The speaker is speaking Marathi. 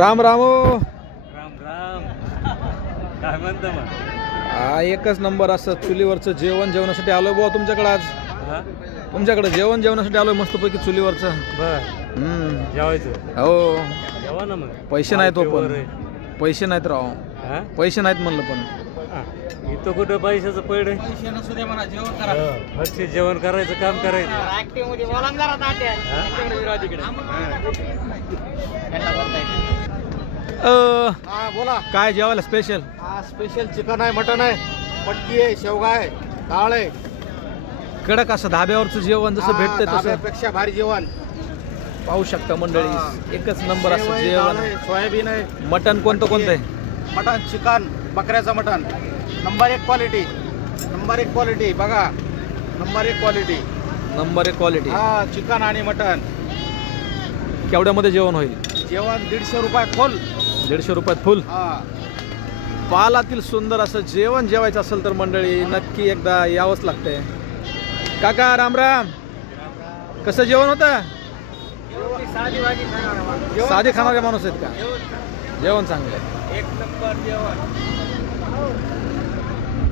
राम राम ओ. राम राम. काय म्हणतो मग? एकच नंबर असं चुलीवरचं जेवण जेवणासाठी आलोय बुवा तुमच्याकडे आज. हा? तुमच्याकडे जेवण जेवणासाठी आलोय मस्तपैकी चुलीवरचं. बर जेवायचं. हो. जेवा ना मग. पैसे नाहीत हो वर पण. आहे. पैसे नाहीत राव. हा? पैसे नाहीत म्हणलं पण. हा. इथं कुठं पैशाचं पड आहे? पैसे नसू दे म्हणा, जेवण करा. फक्त जेवण करायचं काम करायचं. ऍक्टिव्ह मध्ये बोला ना जरा तात्या. हा? तिकडे विरा तिकडे. यांना बोलता येते. हा बोला. काय जेवायला स्पेशल? हा स्पेशल चिकन आहे, मटन आहे, मटकी आहे, शेवगा आहे, डाळ आहे. कडक असं धाब्यावरचं जेवण जसं हा, भेटतंय तसं धाब्यापेक्षा भारी जेवण. पाहू शकता मंडळी. एकच नंबर शेव असं आहे, जेवण. डाळ आहे, सोयाबीन आहे, मटण कोणतं कोणतं आहे? मटन, चिकन, बकऱ्याचं mutton. Number 1 quality. Number 1 quality बघा. Number 1 quality. Number 1 quality. हा चिकन आणि मटन. केवढ्यामध्ये जेवण होईल? जेवण 150 रुपये फुल. 150 रुपयात फुल. हा पालातील सुंदर असं जेवण जेवायचं असेल तर मंडळी नक्की एकदा यावंच लागतंय. काका राम राम. कसं जेवण होतं? साधी भाजी साधे खाणारे माणूस आहेत का? जेवण चांगलं आहे. एक नंबर जेवण.